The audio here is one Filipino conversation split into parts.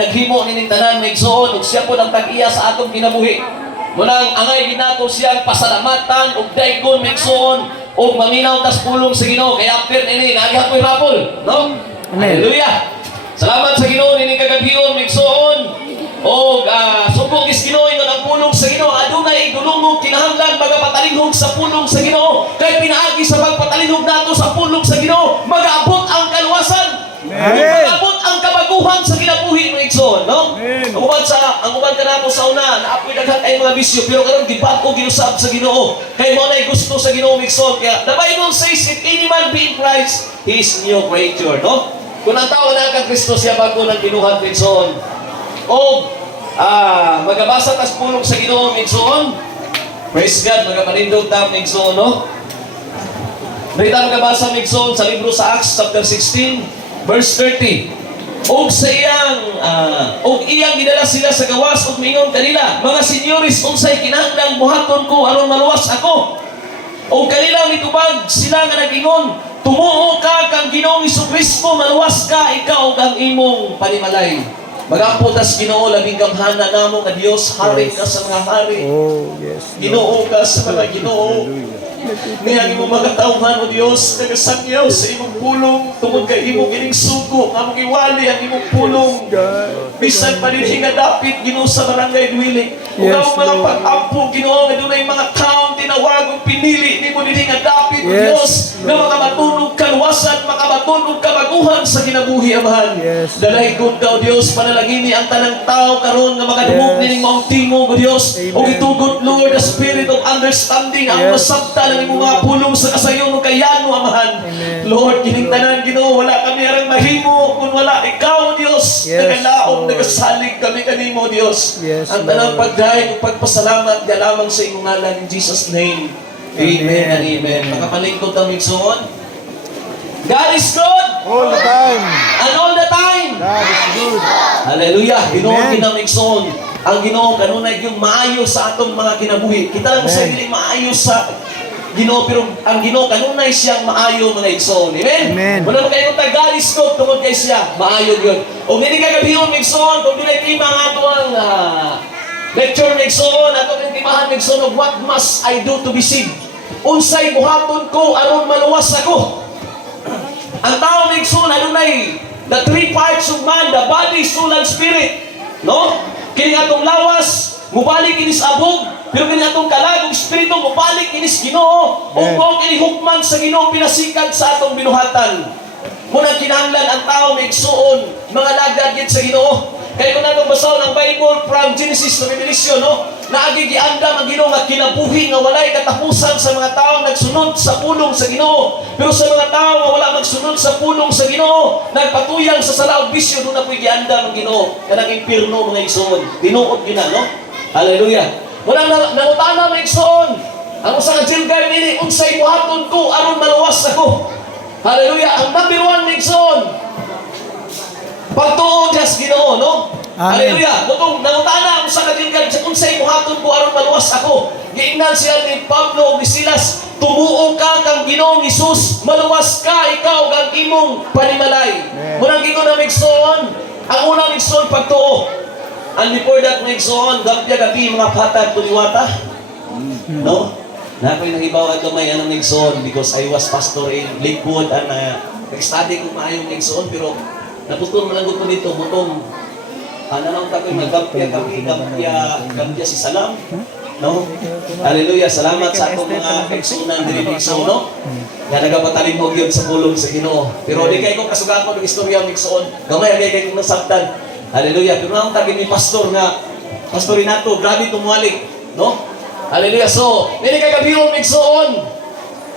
naghimo nining tanan maigsoon ug siya po ang tag-iya sa atong kinabuhi. Munang angay ginato siyang pasalamatan ug dayon maigsoon ug maminaw tas pulong sa Ginoo kay after ini naagi ako'y rapol, no? Hallelujah. Salamat sa Ginoo nining kagabion maigsoon. O subok is Ginoo ingon ang pulong sa Ginoo adunay dulungog kinahanglan magapatalingog sa pulong sa Ginoo kay pinaagi sa pagpatalingog nato sa pulong sa Ginoo mag-abot ang kaluwasan mag-abot ang kabaguhan sa kinabuhi ng igsoon, no? Ang uban kanamo sa una naapoy daghan ay mga bisyo pero karon gibag-o ginusab sa Ginoo kay mo nay gusto sa Ginoo igsoon kaya the Bible says if any man be in Christ he is new creature, no? Kung ang tao na kang Kristo siya bago ng binuhat igsoon. O magabasa tas pulong sa Ginoo migsoon. Praise God, magapanindog ta migsoon, no? Dito magabasa migsoon sa libro sa Acts chapter 16 verse 30. Og sa iyang gidala sila sa gawas ug miingon kanila, mga senyoris unsay kinahanglang buhaton ko aron maluwas ako. Og kanila mitubag sila nga nag-ingon, tumuo ka kang Ginoong Hesukristo maluwas ka ikaw ug ang imong panimalay. Magaputas Ginoo labing gamhana namo nga Dios, hari ka sa mga hari. Oh, yes. Ginoo ka sa mga Ginoo. Niya imong magatawhan o Dios, nagasangyaw sa imong pulong tungod kay imong ining sugo nga mong iwali ang imong pulong. Bisan pa dinhi nga dapit Ginoo sa barangay Duiling. Ug ang mga pag-ampo Ginoo nga dunay mga taong tinawag ug pinili nimo dinhi nga dapit o Dios nga makamatunog kaluwasan, makamatunog kabaguhan sa kinabuhi amahan. Dalay gud ka o Dios panalangini ang tanang tao karon nga makadungog nining maong tingog o Dios. Ug itugot Lord the spirit of understanding ang masabtan ang imong mga pulong sa kasayon ug kayano amahan. Lord kining tanan Ginoo wala kami arang mahimo kung wala ikaw Dios. Nagalaom nagasalig kami kanimo Dios. Ang tanang pagdayon ug pagpasalamat ga lamang sa imong ngalan in Jesus name. Amen and amen. Makapaligkod ang migsoon. God is good All the time. and all the time. God is good. Hallelujah. Ginoo Amen. ginamigsoon. Ang Ginoo kanunay yung maayo sa atong mga kinabuhi. Kita lang sa dili maayo sa Ginoo pero ang Ginoo kanunay siyang maayo mga igsoon. Amen. Amen. Wala magkayo ta God is good tungod kay siya maayo gyud. Og dili ka gabihon igsoon kung dili tima nga ato ang lecture igsoon ato ang timahan igsoon of what must I do to be saved. Unsay buhaton ko aron maluwas ako. Ang tao igsoon adunay the three parts of man, the body, soul, and spirit. No? Kini atong lawas, mubalik inis abog, pero kini atong kalag, ug espiritu mubalik inis Ginoo. Ug mao kini hukman sa Ginoo pinasikad sa atong binuhatan. Muna kinahanglan ang tao igsoon, mga lagad gid sa Ginoo. Kaya kung natong basahon ang Bible from Genesis to Revelation, no? Naagigiandam ang Ginoo nga kinabuhi nga walay katapusan sa mga taong nagsunod sa pulong sa Ginoo. Pero sa mga tao nga wala magsunod sa pulong sa Ginoo, nagpatuyang sa sala ug bisyo doon na po'y giandam ang Ginoo. Kanang impierno mga igsoon. Tinuod gina, no? Hallelujah. Muna nangutana mga igsoon. Ang usa nga jilgar nini unsay buhaton ko aron maluwas ako. Hallelujah. Ang number one mga igsoon. Pagtuo Diyos Ginoo, no? Amen. Hallelujah. Kung nangutana ang sa katinggan, unsay buhaton ko aron maluwas ako. Giingnan siya ni Pablo ug ni Silas, tumuo ka kang Ginoong Hesus, maluwas ka ikaw kang imong panimalay. Munang gingon na migsoon, ang unang migsoon pagtuo. And before that migsoon, gampya gabi mga patag tuliwata. No? Nakoy nahibaw ang gamay ang migsoon because I was pastor in Lakewood and nag-study ko maayong migsoon pero naputol mo lang ko dito, butong nanawag ko yung gampya si Salam. No? Hallelujah. Salamat sa akong mga kaigsunan diri so, no? Nga nagapatalimog yun sa pulong sa Ginoo. Pero di kayo kung kasugaan ko ng istorya ng igsoon. Gamay agay kayo kung nasabtan. Hallelujah. Pero naong tagin ni pastor nga, pastorin nato, grabe tumuwalik. No? Hallelujah. So, hindi kagabihon ng igsoon.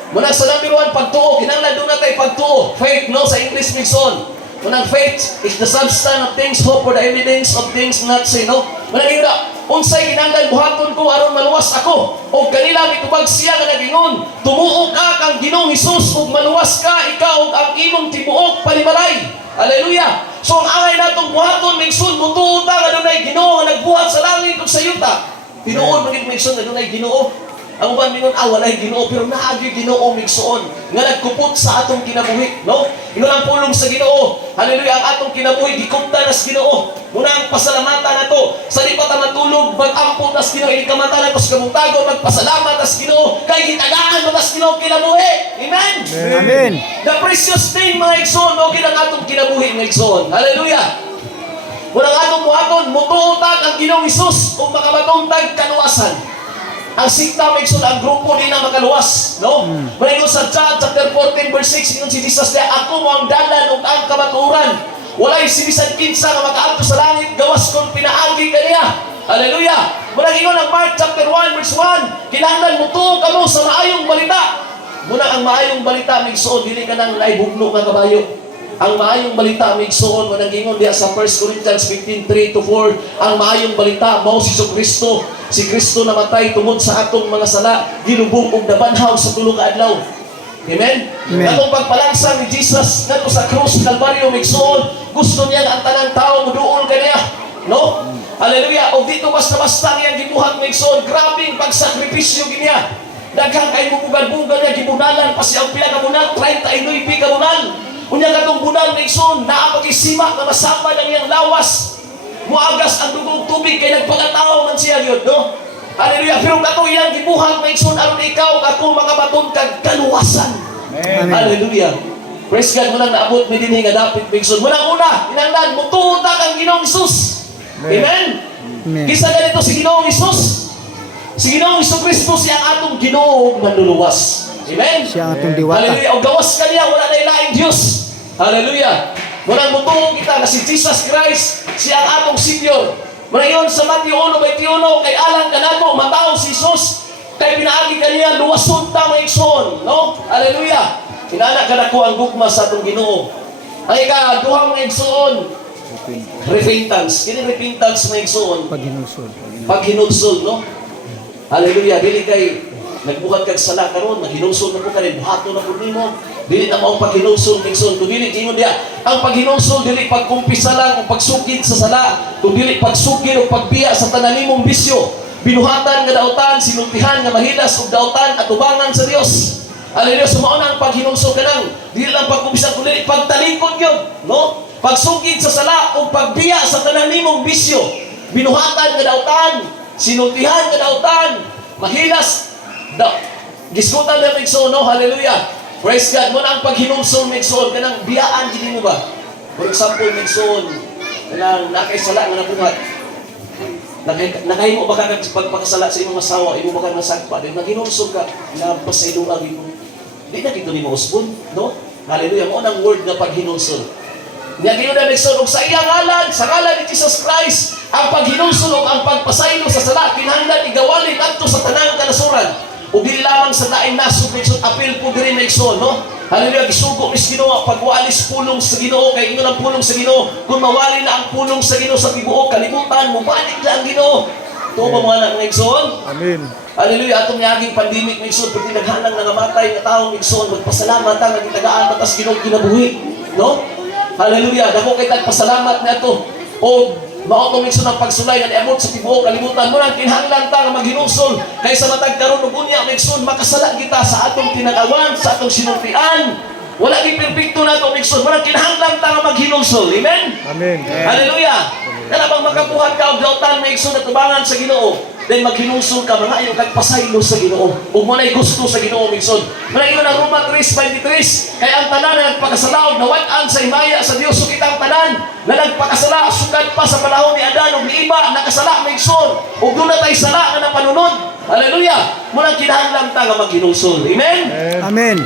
Muna sa number one, pagtuo. Kinanglan doon na tayo pagtuo. Faith, no? Sa English, igsoon. Unang faith is the substance of things, hope for the evidence of things not seen, no? Managing na, unsay kinanglan buhaton ko aron maluwas ako. O kanila mitubag siya nga nagingon, tumuo ka kang Ginoong Hesus ug maluwas ka ikaw ug ang imong tibuok panimalay. Hallelujah. So ang angay natong buhaton migsun mutuo ta nga dunay Ginoo nga nagbuhat sa langit ug sa yuta. Tinuod magid migsun nga dunay Ginoo. Ang uban mingon walay Ginoo pero naagi Ginoo migsuon nga nagkupot sa atong kinabuhi, no? Ingon ang pulong sa Ginoo. Hallelujah, ang atong kinabuhi gikupta nas Ginoo. Muna pasalamatan nato. Sa di pa ta matulog, mag-ampon tas Ginoo, inikamata nato sa kabutago, magpasalamat tas Ginoo, kay gitagaan mo tas Ginoo kinabuhi. Amen. Amen. The precious thing mga igsoon, o ginang atong kinabuhi mga igsoon. Hallelujah. Munang atong buhaton, mutuutag ang Ginoong Hesus kung makabatuntag kaluwasan. Ang sikta mga igsoon, ang grupo din na makaluwas. No? Mga igsoon sa John chapter 14 verse 6, ingon si Jesus niya, ako mo ang dalan ug ang kamatuoran. Walay sinisan kinsa nga makaadto sa langit, gawas kung pinaagi kaniya. Hallelujah. Munang ingon ang Mark chapter 1 verse 1, kinahanglan mutuo kamo sa maayong balita. Muna ang maayong balita migsuon dili ka nang naibugno nga kabayo. Ang maayong balita migsuon manang ingon diha sa 1 Corinthians 15:3-4, ang maayong balita mao si Kristo. Si Kristo namatay tungod sa atong mga sala, ginubong og dabanhaw sa tulo ka adlaw. Amen. Katong pagpalangsang ni Jesus ngadto sa krus Kalbaryo migsuon, gusto niya nga ang tanang tawo moduol kaniya. No? Hallelujah. O dito basta-basta niyang gibuhat migsuon, grabing pagsakripisyo giniya. Daghang kay bubugan-bugan niya gibunalan pa siya ang pila ka bunal, 39 ka bunal. Unya katong bunal migsuon, naa pagisima nga masama lang iyang lawas. Muagas ang dugong tubig kay nagpagataw man siya gyud, no? Hallelujah. Pero kato iyang gibuhat migsuon aron ikaw ako makabaton kag kaluwasan. Amen. Hallelujah. Praise God, munang naabot mi dinhi nga dapit migsuon. Munang una, kinahanglan mututa kang Ginoong Hesus. Amen. Amen. Kisa ganito si Ginoong Hesus. Si Ginoong Kristo siya ang atong Ginoo manluluwas. Amen. Siya ang atong diwata. Hallelujah. O gawas kaniya wala na ilaing Dios. Hallelujah. Munang mutuo kita na si Jesus Christ siya ang atong Savior. Muna yun sa Matthew 1:21, kay alang kanato matao si Jesus, kay pinaagi kaniya luwason ta mga igsoon, no? Hallelujah. Inana kanako ang gugma sa atong Ginoo. Ang ikaduhang mga igsoon, repentance. Kini repentance mga igsoon, Paghinulsod. paghinulsol, no? Hallelujah. Dili kay nagbuhat kag sala karon, naghinulsol na ko kay buhaton na pud nimo. Dili na mao paghinulsol migsoon, kun dili ingon dia. Ang paghinulsol dili pagkumpisa lang o pagsugid sa sala, kun dili pagsugid o pagbiya sa tanan nimong bisyo. Binuhatan nga daotan, sinultihan nga mahilas ug daotan at ubangan sa Dios. Hallelujah. Sumao na ang paghinulsol kanang dili lang pagkumpisa kun dili pagtalikod gyud, no? Pagsugid sa sala o pagbiya sa tanan nimong bisyo. Binuhatan nga daotan, sinultihan nga daotan, mahilas gisgutan na migsoon, no? Hallelujah. Praise God. Muna ang paghinulsol migsoon kanang biyaan gid mo ba? For example migsoon kanang nakaisala nga nabuhat. Nakahimo ba ka pagpakasala sa imong asawa, imo ba ka nasagpa, then naghinulsol ka na pasayloa gid mo. Di na gid nimo usbon, no? Hallelujah. Mo nang word nga paghinulsol. Niya giyo na migsoon og sa iyang ngalan, sa ngalan ni Jesus Christ, ang paghinulsol ug ang pagpasaylo sa sala kinahanglan igawali kadto sa tanang kanasuran. O di lamang sa laing nasod migsoon, apil po diri migsoon, no? Hallelujah. Gisugo mis Ginoo pagwalis pulong sa Ginoo kay ingon ang pulong sa Ginoo. Kung mawali na ang pulong sa Ginoo sa tibuok kalibutan, mubalik na ang Ginoo. Tuo ba mga anak migsoon? Amen. Hallelujah. Atong naging pandemic migsoon, pati naghanang nangamatay nga tawo migsoon, magpasalamat ang nagitagaan batas Ginoo kinabuhi, no? Hallelujah. Dako kay tagpasalamat nato. O mao to migsoon ang pagsulay nga niabot sa tibuok kalibutan mo nang kinahanglan ta nga maghinulsol kaysa matag karon ug unya migsoon makasala kita sa atong tinag-awan, sa atong sinultian. Wala gi perpekto nato migsoon, mo nang kinahanglan ta nga maghinulsol. Amen. Amen. Hallelujah. Kana bang makabuhat ka og dautan migsoon at tubangan sa Ginoo, then maghinulsol ka mga ayo kag pasaylo sa Ginoo. Ug mo nay gusto sa Ginoo migsoon. Muna ingon ang Roma 3:23, kay ang tanan na nagpakasalaw nawat-an sa himaya sa Dios, so kitang tanan na nagpakasala sugad pa sa panahon ni Adan ug ni Eva nakasala migsoon ug doon na tay sala nga napanunod. Hallelujah. Muna kinahanglan ta nga maghinulsol. Amen. Amen.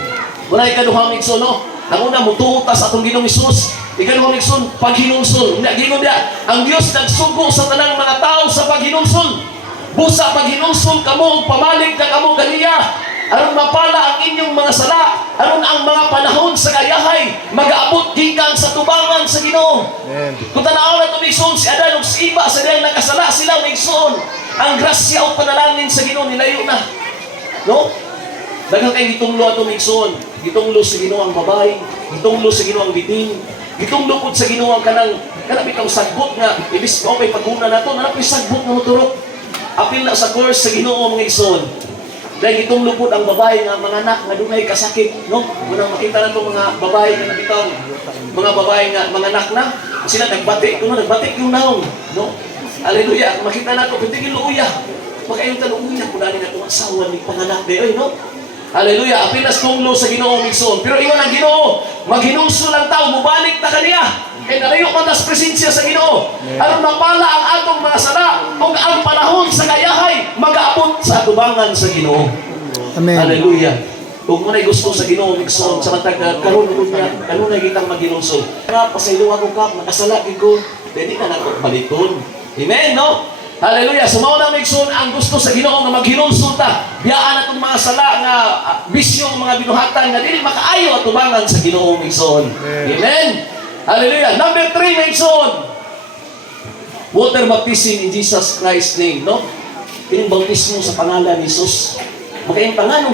Muna ikaduhang migsoon, no? Ang una mutuo ta sa atong Ginoong Hesus. Ikaduhang migsoon paghinulsol. Gingon dia, ang Dios nagsugo sa tanang mga tao sa paghinulsol. Busa paghinulsol kamo ug pamalig ka kamo ganiya aron mapala ang inyong mga sala, aron ang mga panahon sa kayahay mag-aabot gikan sa tubangan sa Ginoo. Amen. Kung tanaw na ito migsoon si Adan ug si Eva sa diyang nakasala sila migsoon, ang grasya o panalangin sa Ginoo nilayo na, no? Daghang kay gitunglo ato migsoon, gitunglo sa Ginoo ang babae, gitunglo sa Ginoo ang bitin, gitunglo pud sa Ginoo ang kanang bitong sagbot nga ibis ko may paguna nato nanapoy sagbot nga moturok. Apil na sa course sa Ginoo mga igsoon. Dahil itong lupot ang babae nga mga anak nga dunay kasakit, no? Munang makita na itong mga babae nga nabitaw, mga babae nga mga anak na, Sila nagbati, kung nagbati yung naong, no? Hallelujah. Makita na ko, pitigil luuya. Makayong taluuya, kung nanin akong asawa ni panganak de, no? Hallelujah. Apinas tunglo sa Ginoo migsoon. Pero ingon ang Ginoo, maghinungso lang tao, mubalik ta kaniya. Kaya nalayo man tas presensya sa Ginoo. Aron mapala ang atong mga sala, kung ang panahon sa kayahay, mag-aabot sa atubangan sa Ginoo. Amen. Hallelujah. Kung mo na gusto sa Ginoo migsoon sa matag karon ko niya, ano na kitang maghinungso. Nga pasaylo ako kap, nakasala ko, pwede na nako balikon. Amen, no? Hallelujah. Sumaw na migsoon ang gusto sa Ginoo nga maghinungso ta. Biyaan atong mga sala nga bisyo mga binuhatan nga dili makaayo atubangan sa Ginoo migsoon. Amen. Hallelujah. Number 3 migsoon. Water baptism in Jesus Christ's name, no? Kining bautismo sa pangalan ni Jesus. Magkayong panganong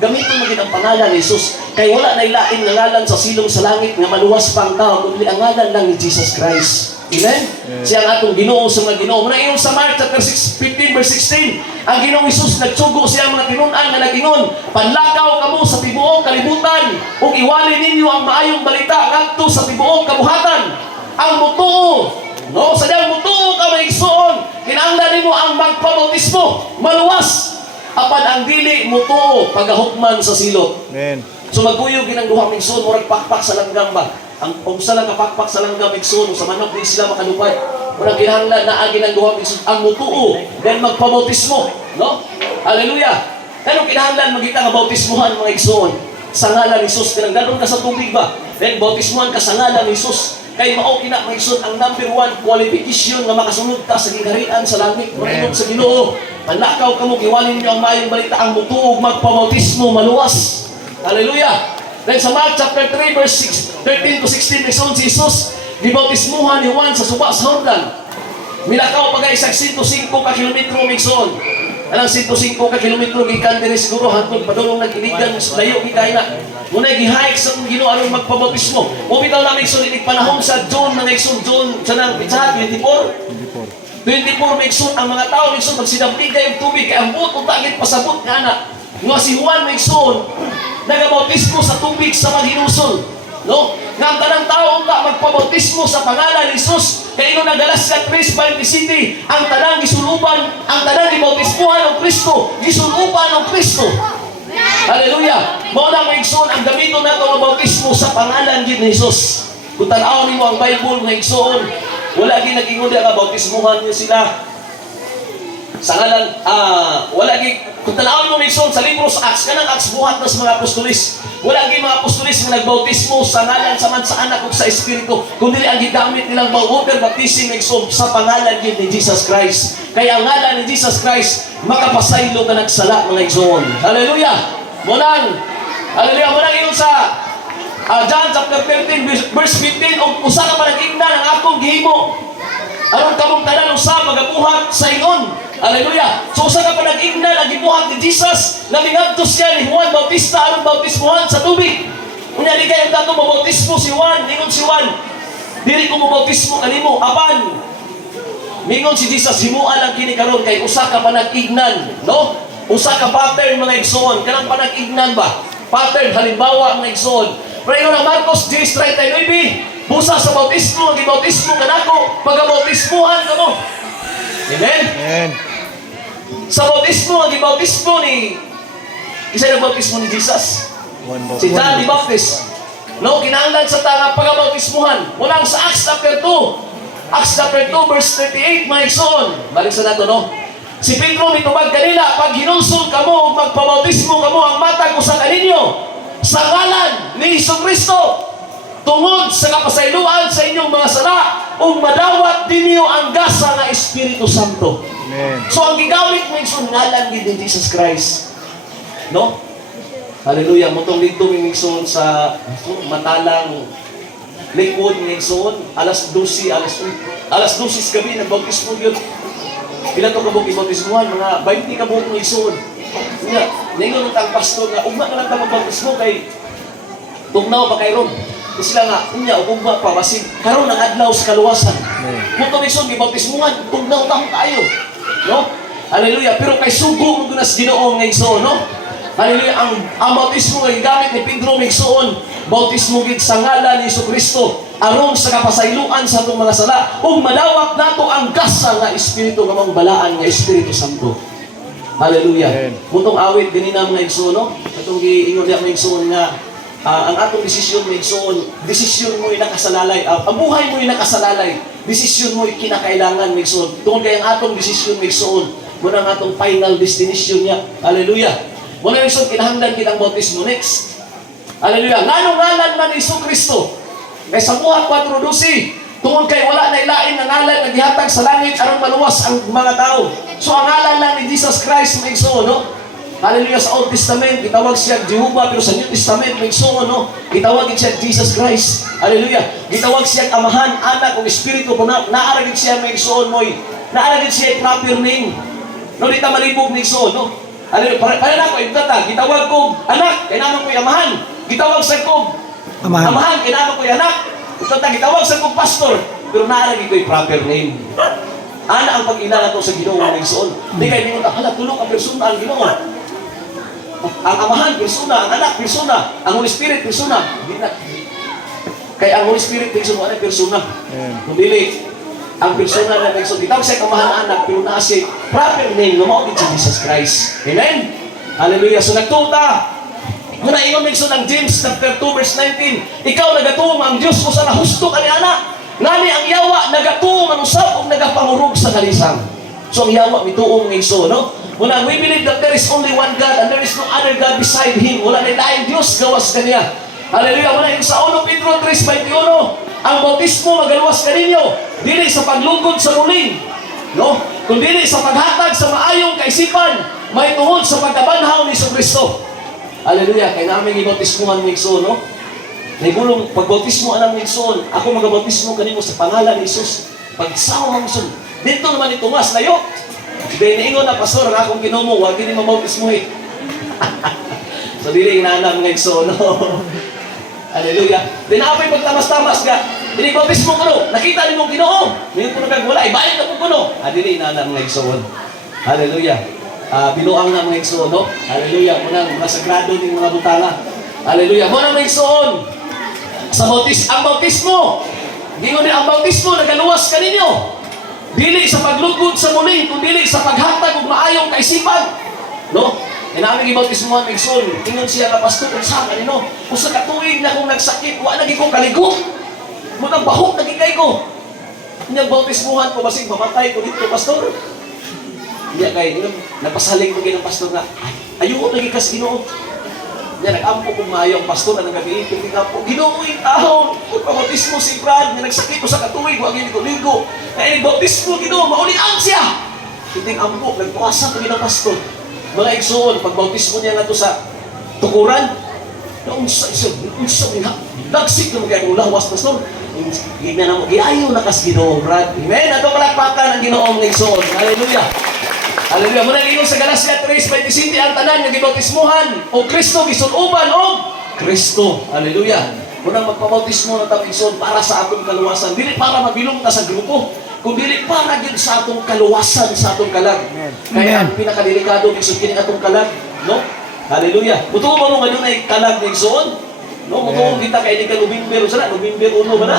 gamiton mo din ang pangalan ni Jesus. Kay wala na ilain nga ngalan sa silong sa langit nga maluwas pang tao, kundi ang ngalan lang ni Jesus Christ. Amen? Siya ang atong Ginoo sa mga Ginoo. Muna iyon sa Mark chapter 15 verse 16, ang Ginoong Jesus nagsugo siya ang mga tinunan nga nagingon, panlakaw kamo sa tibuok kalibutan, ug iwali ninyo ang maayong balita ngadto sa tibuok kabuhatan. Ang mutuo, no, sa diyang mutuo ka maigsoon, kinahanglan nimo ang magpabautismo, maluwas. Apan ang dili mutuo pagahukman sa silot. Amen. So magkuyog ginang duha migsoon, murag pakpak sa langgam ba? Ang umsa lang kapakpak sa langgam migsoon, sa manok di sila makalupay. Murag kinahanglan na agi ng duha migsoon, ang mutuo, then magpabautismo, no? Hallelujah. Kano kinahanglan magita nga bautismohan mga igsoon? Sa ngalan ni Jesus, kinangganon ka sa tubig ba? Then bautismohan ka sa ngalan ni Jesus. Kay mao kina mga igsoon ang number 1 qualification nga makasunod ka sa gingharian sa langit, maringon sa Ginoo. Panlakaw kamo giwalin niyo ang maayong balita, ang mutuo magpabautismo maluwas. Hallelujah. Then sa Mark chapter 3 verse 13 to 16 migsoon si Jesus gibautismuhan ni Juan sa suba sa Jordan. Milakaw pagay 105 ka kilometro migsoon. Anang 105 ka kilometro gikan diri siguro hangtod padulong nagkiligan sa layo gikay na. Muna gihike sa Ginoo aron magpabautismo. Mo bitaw na migsoon inig panahon sa John na migsoon John sa nang Pizza 24 migsoon ang mga tao migsoon magsidamligay og tubig kay ang buot tagit pasabot nga ana. Nga si Juan migsoon nagabautismo sa tubig sa maghinusol, no? Nga ang tanang tao ka magpabautismo sa pangalan ni Jesus. Kaya ino nagalas sa 3:20 ang tanang gisuluban, ang tanang gibautismuhan ng Kristo, gisuluban ng Kristo. Hallelujah. Mao na migsoon ang gamiton nato nga bautismo sa pangalan gid ni Jesus. Kung tan-aw nimo ang Bible nga igsoon, wala gid nag-ingon nga bautismuhan niyo sila sa ngalan, wala gi kung tanawon mo migsoon sa libro sa Acts, kanang Acts buhat na sa mga apostolis, wala gi mga apostolis nga nagbautismo sa ngalan saman sa anak ug sa espiritu, kundi ang gigamit nilang water baptism migsoon sa pangalan gid ni Jesus Christ. Kaya ang ngalan ni Jesus Christ makapasaylo ka nagsala mga igsoon. Hallelujah. Munang hallelujah, munang iyon sa John chapter 13 verse 15, og usa ka panag-ingnan ang akong gihimo aron kamong tanan usa magabuhat sa ingon. Hallelujah. So usa ka panag-ingnan ang gibuhat ni Jesus na mingadto siya ni Juan Bautista aron bautismohan sa tubig. Unya di kayo tato mabautismo si Juan, ingon si Juan, dili ko mabautismo kanimo apan mingon si Jesus himuan lang kini karon kay usa ka panag-ingnan, no? Usa ka pattern mga igsoon, kanang panag-ingnan ba? Pattern halimbawa mga igsoon. Pero ingon ang Marcos 10:39, busa sa bautismo, gibautismo kanako, pagabautismohan kamo. Amen. Amen. Sa bautismo, ang gibautismo ni isa yung bautismo ni Jesus. Si John the Baptist. No, kinahanglan sa tanga pagabautismuhan. Mula sa Acts chapter 2. Acts chapter 2 verse 38 mga igsoon. Balik sa nato, no? Si Pedro mitubag kanila, pag hinulsol kamo ug magpabautismo kamo ang matag usa kaninyo sa ngalan ni Jesucristo tungod sa kapasayloan sa inyong mga sala ug madawat dinyo ang gasa nga Espiritu Santo. Amen. So ang gigamit mo yung ngalan gid ni Jesus Christ. No? Hallelujah. Mutong dito mingson sa matalang likod mingson alas 12 gabi nagbautismo yun. Pila to ka bug ibautismohan mga 20 ka bug mingson. Nya, ningon ang pastor nga ugma na lang ta magbautismo kay tugnaw pa kay ron. Sila nga, unya, ugma pa, basig, karon ang adlaw sa kaluwasan. Kung tumikson, gibautismuhan, tugnaw taong tayo. No? Hallelujah. Pero kay sugo mo gunas Ginoo nga igsoon, no? Hallelujah. Ang bautismo nga gamit ni Pedro nga igsoon, bautismo gid sa ngalan ni Jesucristo. aron sa kapasayloan sa atong mga sala ug madawat nato ang gasa nga espiritu nga mong balaan nga Espiritu Santo. Hallelujah. Amen. Mutong awit ganina mga igsoon, no? Atong giingon diha mga igsoon nga ang atong desisyon mga igsoon, desisyon mo'y nakasalalay. Ang buhay mo'y nakasalalay. Desisyon mo'y kinakailangan mga igsoon. Tungod kay ang atong desisyon mga igsoon, muna ang atong final destination niya. Hallelujah. Muna yung igsoon kinahanglan kitang bautismo next. Hallelujah. Nganong ngalan man ni Kristo? Kay sa buhat 4:12, tungod kay wala na ilain na ngalan na gihatag sa langit aron maluwas ang mga tao. So ang ngalan lang ni Jesus Christ mga igsoon, no? Hallelujah. Sa Old Testament gitawag siya Jehovah, pero sa New Testament mga igsoon, no? Gitawag siya Jesus Christ. Hallelujah. Gitawag siya Amahan, Anak ug Espiritu. Naaragid siya mga igsoon mo'y naaragid siya proper name. No, di ta malibog mga igsoon, no? Hallelujah. Para na ko ibutata, gitawag ko anak, kay naman ko amahan. Gitawag sa ko amahan, kay naman ko anak. Ibutata, gitawag sa ko pastor, pero naaragid ko yung proper name. Ana ang pag-ilala to sa Ginoo mga igsoon. Di kay ningon hala tulong ang persona ang Ginoo. Ang amahan persona, ang anak persona, ang Holy Spirit persona. Di na. Kay ang Holy Spirit persona ano persona. Kung dili ang persona na igsoon, gitawag sa amahan anak pero naa si proper name nga mao si Jesus Christ. Amen. Hallelujah. So nagtuta. Muna ingon igsoon ang James chapter 2 verse 19. Ikaw nagatuom ang Dios usa na husto kani anak. Ngani ang yawa nagatuo man usab ug nagapangurog sa kalisang. So ang yawa mituo ng igsoon, no? Muna we believe that there is only one God and there is no other God beside Him. Wala na lain Dios gawas kaniya. Hallelujah. Muna yung sa 1 Pedro 3:21, ang bautismo magaluwas kaninyo dili sa paglugod sa muling, no? Kung dili sa paghatag sa maayong kaisipan, may tungod sa pagkabanhaw ni Kristo. Hallelujah. Kay namin gibautismohan ng igsoon, no? Naibulong, pagbautismo anang igsoon, ako magabautismo kanimo sa pangalan ni Jesus. Pagsawa ang igsoon, dito naman ni Tomas, layo. Dahil naingon na, pastor, ang akong ginomo, huwag din mabautismo eh. So, dili inaanam ng igsoon, no? Hallelujah. Dinapay pagtamas-tamas ka, binibautismo ko no, nakita ni mong Ginoo. Ngayon ko nagagwala, ibalik na ko no. Dili inaanam ng igsoon. Hallelujah. Binuang na mga igsoon, no? Hallelujah. Munang masagrado ng mga butala. Hallelujah. Munang mga igsoon. Ang bautismo. Gingon din ang bautismo nagaluwas kaninyo. Dili sa paglugod sa muling, kundi dili sa paghatag ug maayong kaisipan. No? Namin gibautismohan ng igsoon. Ingon siya ka pastor unsa kanino? Usa ka tuig na kung nagsakit, wa lagi ko kaligo. Munang bahok lagi kay ko. Nya bautismohan ko basig mamatay ko dito pastor. Iya kay napasalig ko kinang pastor na ayuo lagi kas Ginoo. Yan, nag-ampo kong maayo ang pastor na nagabi, pinag-ampo, Ginoo'y tahon, pag-bautismo si Brad, na nagsakit ko sa katuwig, huwag yung ligo. Kaya nag-bautismo, Ginoo, maulian siya. Piting-ampo, nagpuasa ko ng pastor. Mga igsoon, pag-bautismo niya nga to sa tukuran, na unsa, nagsik naman kaya kung lawas, pastor. Gignan na mo, iayo na kas Ginoo, Brad. Amen, ato palakpakan ang Ginoo ng igsoon. Hallelujah. Hallelujah. Muna ingon sa Galacia 3:27 ang tanan nga gibautismohan o Kristo gisunuban o Kristo. Hallelujah. Muna magpabautismo na ta igsoon para sa atong kaluwasan. Dili para mabilong ta sa grupo, kundi para gyud sa atong kaluwasan sa atong kalag. Kaya ang pinakadelikado igsoon kini atong kalag, no? Hallelujah. Mutuo mo nga dunay kalag igsoon? No, mutuo kita kay di ka November sa November 1 ba na?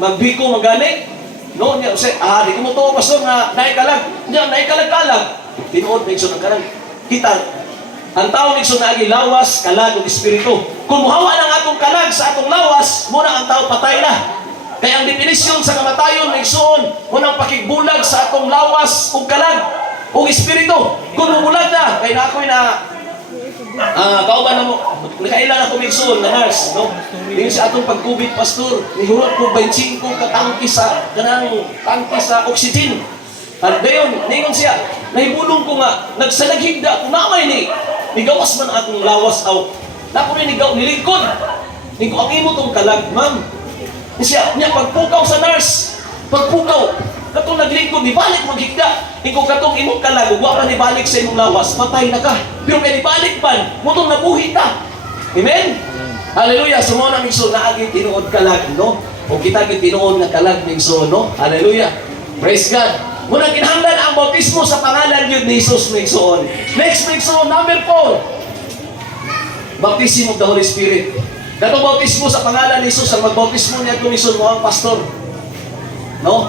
Magbiko magani. No, niya say, di ko mo to pastor nga naikalag. Niya naikalag-kalag. Tinuod na igsoon ang kalag. Kita, ang tao igsoon na agi lawas, kalag ug espiritu. Kung muhawa ng atong kalag sa atong lawas, muna ang tao patay na. Kaya ang definisyon sa kamatayon igsoon, munang pakigbulag sa atong lawas ug kalag ug espiritu. Kung mubulag na, kay na ako'y na kauban na mo, nakailan ako igsoon na nurse, no? Din sa atong pag-COVID, pastor, nihurot ko 25 katangki sa kanang tangki sa oxygen. At dayon, ningon siya, nahibulong ko nga, nagsalaghigda, kung namay ni, nigawas man atong lawas out. Napo may nilingkod. Ningko, ang imo tong kalag, ma'am. Siya, niya, pagpukaw sa nurse, pagpukaw, katong naglingkod, nibalik maghigda. Ningko, katong imong kalag, ugwa pa nibalik sa imong lawas, patay na ka. Pero kaya nibalik man, mutong nabuhi ka. Amen? Hallelujah. Sumo na migso na agi tinuod kalag, no? O kita gi tinuod nga kalag migso, no? Hallelujah. Praise God. Muna kinahanglan ang bautismo sa pangalan gyud ni Jesus migsoon. Next migsoon, number 4. Baptism of the Holy Spirit. Katong bautismo sa pangalan ni Jesus, ang magbautismo niya kung isun mo ang pastor. No?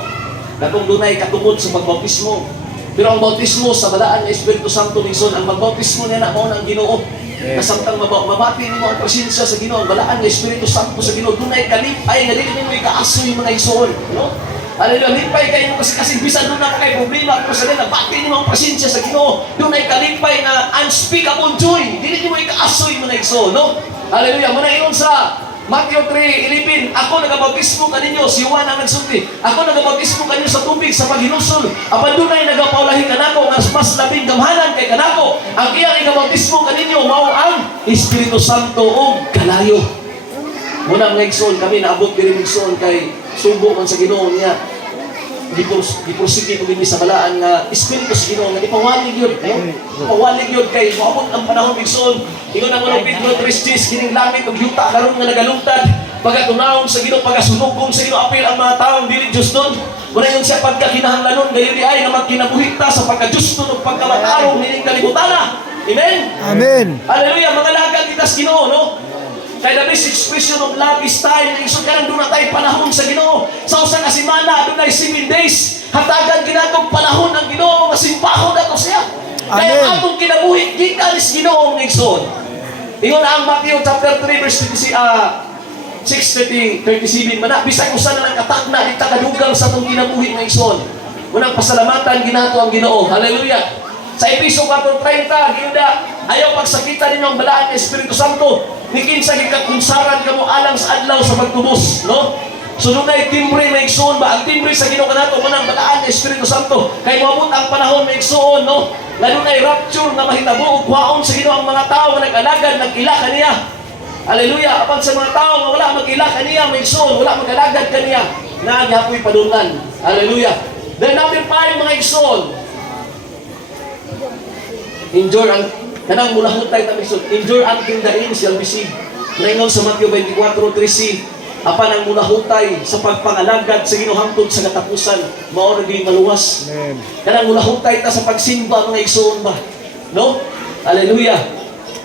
Katong dunay katungod sa pagbautismo. Pero ang bautismo sa balaan ng Espiritu Santo ni isun, ang magbautismo niya na mao ang Ginoo. Kasamtang mabati mo ang presensya sa Ginoo, ang balaan ng Espiritu Santo sa Ginoo, dunay kalipay nga dili mo ikaasoy mga ison, no? Hallelujah, lipay kayo kasi bisan doon na kay problema, pero sa nila, bati mo ang presensya sa Ginoo, dunay kalipay na unspeakable joy, dili mo ikaasoy mga ison, no? Hallelujah, muna iyon sa Matthew 3:11, ako nagabautismo kaninyo, si Juan ang nagsulti. Ako nagabautismo kaninyo sa tubig sa paghinusol. Apan dunay nagapaulahi kanako nga mas labing gamhanan kay kanako. Ang iyang igabautismo kaninyo mao ang Espiritu Santo ug kalayo. Muna mga igsoon, kami naabot diri igsoon kay subo man sa Ginoo niya. Gipursige ko dinhi sa balaan nga Espiritu sa Ginoo nga ipawalig yun, pawalig yun kay maabot ang panahon igsoon. Ingon ang mga Pedro Tristis kining langit ug yuta karon nga nagalungtad pagatunawon sa Ginoo, pagasunugong sa Ginoo, apil ang mga tawo dili Dios nun. Muna yun siya pagkakinahanglanon gayon di ay nga magkinabuhi ta sa pagka-Dios nun ug pagkamatarong nining kalibutan. Amen. Amen. Hallelujah, mga lagad kita sa Ginoo, no? Kaya the best expression of love is time. Isod ka nang doon na tayo panahon sa Ginoo. Sa usa ka semana, doon ay 7 days. Hatagan ginatong panahon ng Ginoo. Masimpahon na to siya. Kaya Amen. atong kinabuhi, gikan is Ginoo ng Igsoon. Ingon na ang Matthew chapter 3 verse 6:37 man. Bisag usa na lang katakna, di takadugang sa atong kinabuhi ng Igsoon. Unang pasalamatan ginato ang Ginoo. Hallelujah. Sa Episo 4:30, giuda, ayaw pagsakita ninyo ang balaan ng Espiritu Santo. Nikinsa gikakungsaran kamo alang sa adlaw sa pagtubos, no? So dunay timbre na igsoon ba? Ang timbre sa Ginoo kanato mo nang balaan ng Espiritu Santo. Kay moabot ang panahon na igsoon, no? Nga dunay rapture na mahitabo ug kwaon sa Ginoo ang mga tawo nga nag-alagad, nag-ila kaniya. Hallelujah. Apan sa mga tawo nga wala mag-ila kaniya, may igsoon, wala mag-alagad kaniya, na gyapoy padungan. Hallelujah. Then number 5 mga igsoon. Endure ang kanang mulahot tayo tamisod. Endure until the end shall be saved. Naingon sa Matthew 24:13, apan ang mulahutay sa pagpangalagad sa Ginoo hangtod sa katapusan, mao na di maluwas. Amen. Kanang mulahutay ta sa pagsimba mga igsoon ba? No? Hallelujah.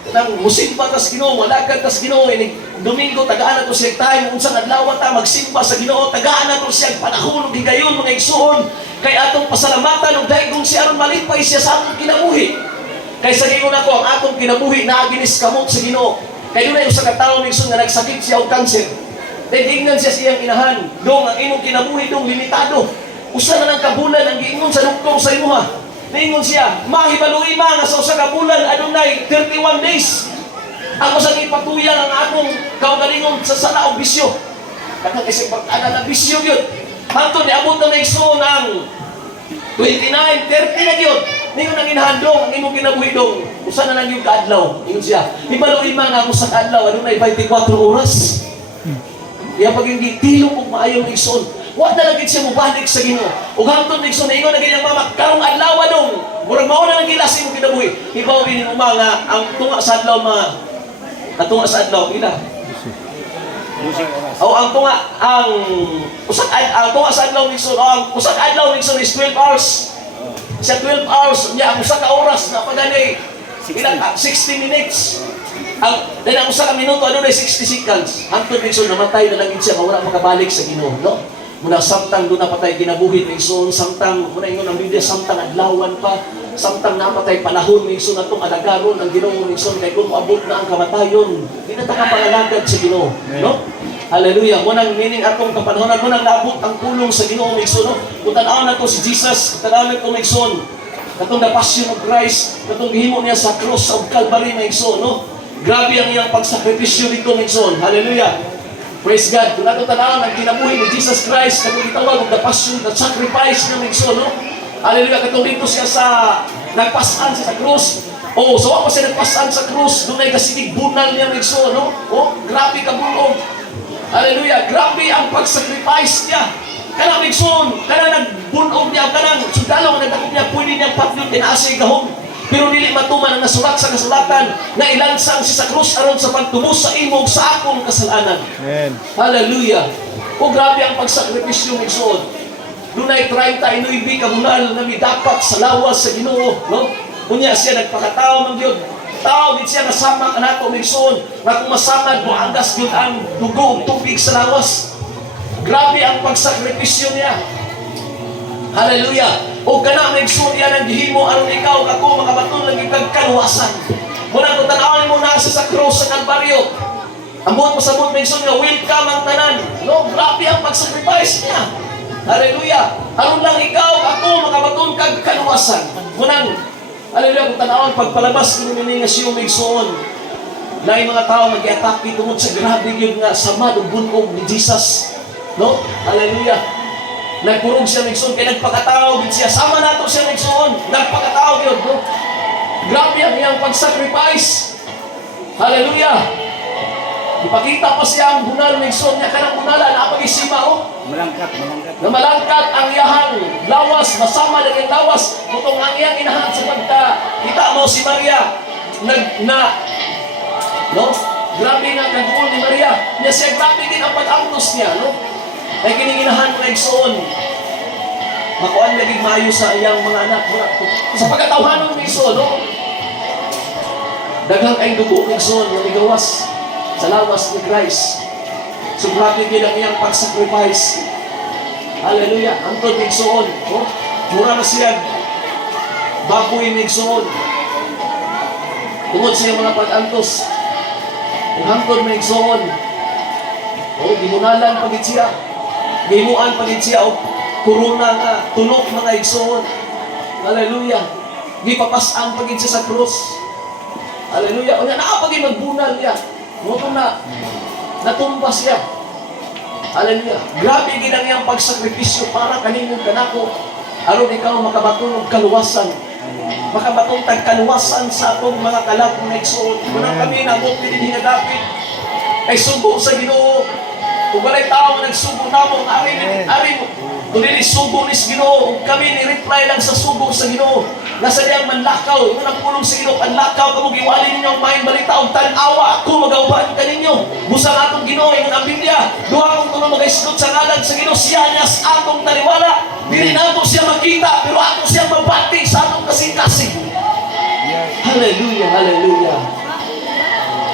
Kanang musimba ta sa Ginoo, malagad ta sa Ginoo, ini Domingo tagaan nato siya time unsang adlaw ta magsimba sa Ginoo, tagaan nato siya panahon ug higayon mga igsoon. Kay atong pasalamatan ug daigong siya aron malipay siya sa atong kinabuhi. Kay sa gingon ako, ang atong kinabuhi na ginis kamot sa Ginoo. Kay doon ay usa ka tawo migsun nga nagsakit siya og kanser. Tingnan siya siyang inahan. Dong ang imong kinabuhi dong limitado. Usa na lang kabulan ang giingon sa doktor sa imuha. Ningon siya, mahibaluy nga sa usa ka bulan adunay 31 days. Ako sa ipatuyang ang atong kaugalingon sa sala og bisyo. Kanang isip pagkana na bisyo gyud. Hangtod niabot na igsoon ang 29, 30 na gyud. Ningon ang inahandong, ang imong kinabuhi dong. Usa na lang yung kaadlaw. Ingon siya, hibaluy nga ako sa kaadlaw, adunay 24 oras. Iya pag hindi tilong ug maayo ng igsoon. Wa na lang gid siya mobalik sa Ginoo. Ug hangtod igsoon ingon na gid ang mama, karong adlaw dong. Murag mao na lang gilas imong kinabuhi. Hibaw ini nga ang tunga sa adlaw tunga sa adlaw ila. Ang tunga ang tunga sa adlaw igsoon, ang usag adlaw igsoon is 12 hours. Sa 12 hours niya ang usa ka oras na pagani ilang 60 minutes. Ang usa ka minuto ano na 60 seconds. Hangtod igsoon namatay na lang gid siya wala makabalik sa Ginoo, no? Muna samtang do na patay ginabuhi igsoon, samtang muna ingon ang Biblia samtang adlawan pa, samtang napatay panahon igsoon atong alagaron ang Ginoo igsoon kay kung moabot na ang kamatayon, di na ta ka pangalagad sa Ginoo, no? Hallelujah. Munang meaning atong kapanahonan, munang naabot ang pulong sa Ginoo igsoon, no? Kung tan-aw na to si Jesus, tan-aw na to igsoon. Katong the passion of Christ, katong gihimo niya sa cross of Calvary igsoon, no? Grabe ang iyang pagsakripisyo dito igsoon. Hallelujah. Praise God. Kung nato tan-aw ang kinabuhi ni Jesus Christ, katong gitawag the passion, the sacrifice niya igsoon, no? Hallelujah. Katong dito siya sa nagpasan siya sa cross. Oh, so ako siya nagpasan sa cross, dunay kasinig bunal niya igsoon, no? Oh, grabe ka bulong. Hallelujah. Grabe ang pag-sacrifice niya. Kanang migsoon, kanang nagbunog niya, kanang sundalo, nagdakop niya, pwede niyang patyot, tinaasay gahom. Pero dili matuman ang nasulat sa kasulatan na ilansang si sa krus aron sa pagtubos sa imong sa akong kasalanan. Amen. Hallelujah. O grabe ang pagsakripisyo migsoon. Dunay 39 kabunal na midapat sa lawas sa Ginoo, no? Unya siya nagpakatao ng Dios. tao din siya nasama ka nato migsoon nga kung masamad mo angas yun ang dugo ug tubig sa lawas. Grabe ang pagsakripisyo niya. Hallelujah. O kana migsoon yan ang gihimo aron ikaw ako makabaton lagi kag kaluwasan. Muna kung tanawin mo nasa sa cross sa Kalbaryo, ambot mo sabot migsoon nga welcome ang tanan. No, grabe ang pagsacrifice niya. Hallelujah. Aron lang ikaw ako makabaton kag kaluwasan. Munang hallelujah, kung tanawin pagpalabas kini nga siyo migsoon. Na mga tao nag-atake tungod sa grabe gyud nga sama ug bunog ni Jesus. No? Hallelujah. Nagpurog siya migsoon kay nagpakatao gid siya. Sama nato siya migsoon. Nagpakatao gyud, no? Grabe ang iyang pag-sacrifice. Hallelujah. Ipakita pa siya ang bunal migsoon niya kanang bunala na pagisima oh. Malangkat. Na malangkat ang iyahang lawas, masama ng iyang lawas, kutong ang iyang inahan sa pagka kita mo si Maria no? Grabe nga kaguol ni Maria. Niya siya grabe din ang pag-angtos niya, no? Ay kininginahan mo igsoon. Makuan lagi mayo sa iyang mga anak. Sa pagkatawhanon ng igsoon, no? Daghang kayong dugo ng igsoon na igawas sa lawas ni Christ. So grabe din ang iyang pag-sacrifice. Hallelujah. Antod ng igsoon, no? Mura na siya baboy ng igsoon. Tungod sa iyang mga pag-antos. Kung hangtod na igsoon, gimunalan pagit siya, gimuan pagit siya, o kuruna nga, tulok mga igsoon. Hallelujah. Gipapasan pagit siya sa krus. Hallelujah. O nga, nakapagin magbunal niya. Moto na, natumba siya. Hallelujah. Grabe ginang iyang pagsakripisyo para kaninong kanako. Aron ikaw makabatong kaluwasan. Makabatong tagkaluwasan sa atong mga kalabong na igsoon. Kunang kami na mo pinhinagapit ay subo sa Ginoo. Kung walay tao nagsubo namo nga ari mo kung dili subo ni Ginoo, ug kami ni reply lang sa subo sa Ginoo. Nasa diyang manlakaw, kung ang pulong sa Ginoo, panlakaw kamo giwali ninyo ang maayong balita ug tan-awa ako magauban kaninyo. Busang atong Ginoo ingon ang Biblia, duha kong tulo magaisgot sa ngalan sa Ginoo, siya niya sa atong taliwala. Dili nato siya makita, pero ato siya mabati sa atong kasing-kasing. Hallelujah, hallelujah.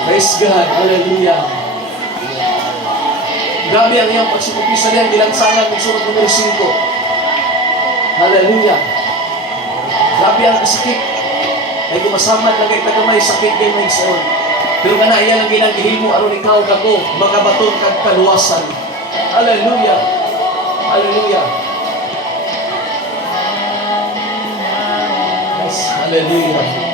Praise God, hallelujah. Grabe ang iyang pagsukupisa niya, gilansangan ng surat numero 5. Hallelujah. Grabe ang kasakit. Ay kumasamad lang kay tagamay, sakit din may isaon. Pero kana iya lang ginang gihimo aron ikaw kako makabaton kag kaluwasan. Hallelujah. Hallelujah. Yes, hallelujah.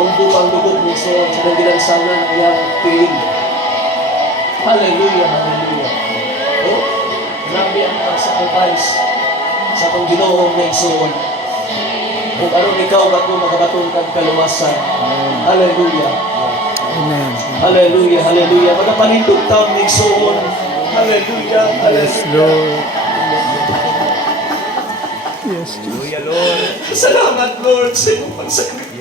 Kung bupang lugod mo so sa nagilansangan ang iyang piling. Hallelujah, hallelujah. Oh, grabe ang pag-sacrifice sa itong Ginoong na igsoon. Kung aron ikaw ako makabaton kag kaluwasan. Hallelujah. Amen. Hallelujah, hallelujah. Magapanindog taon ng igsoon. Hallelujah, Yes, hallelujah. Lord. Yes, Jesus. Hallelujah, Lord. Salamat, Lord, sa iyong pagsakripisyo.